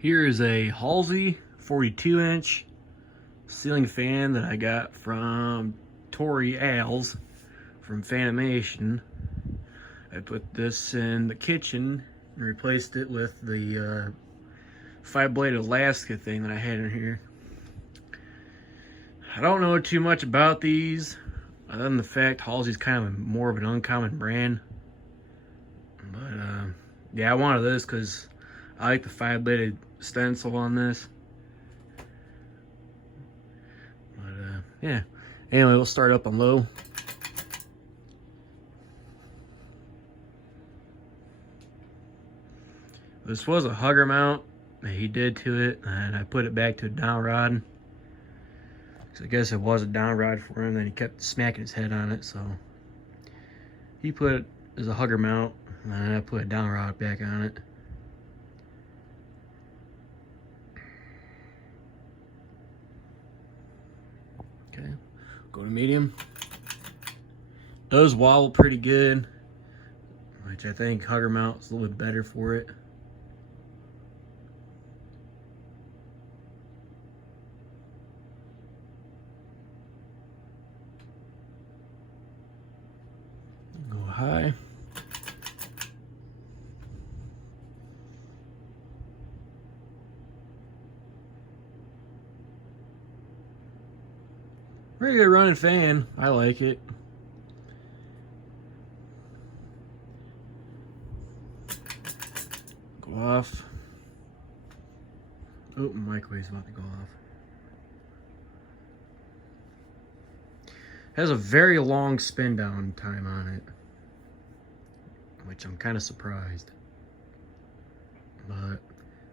Here is a Halsey 42-inch ceiling fan that I got from Tori Ailes from Fanimation. I put this in the kitchen and replaced it with the 5-blade Alaska thing that I had in here. I don't know too much about these, other than the fact Halsey's kind of more of an uncommon brand. But yeah, I wanted this because I like the 5-bladed stencil on this. But yeah. Anyway, we'll start up on low. This was a hugger mount that he did to it, and I put it back to a down rod. So I guess it was a down rod for him, then he kept smacking his head on it, so he put it as a hugger mount, and I put a down rod back on it. Okay, go to medium. Does wobble pretty good, which I think hugger mount is a little bit better for it. Go high. Pretty good running fan. I like it. Go off. Oh, my microwave's about to go off. Has a very long spin down time on it, which I'm kind of surprised. But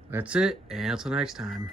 that's it, and until next time.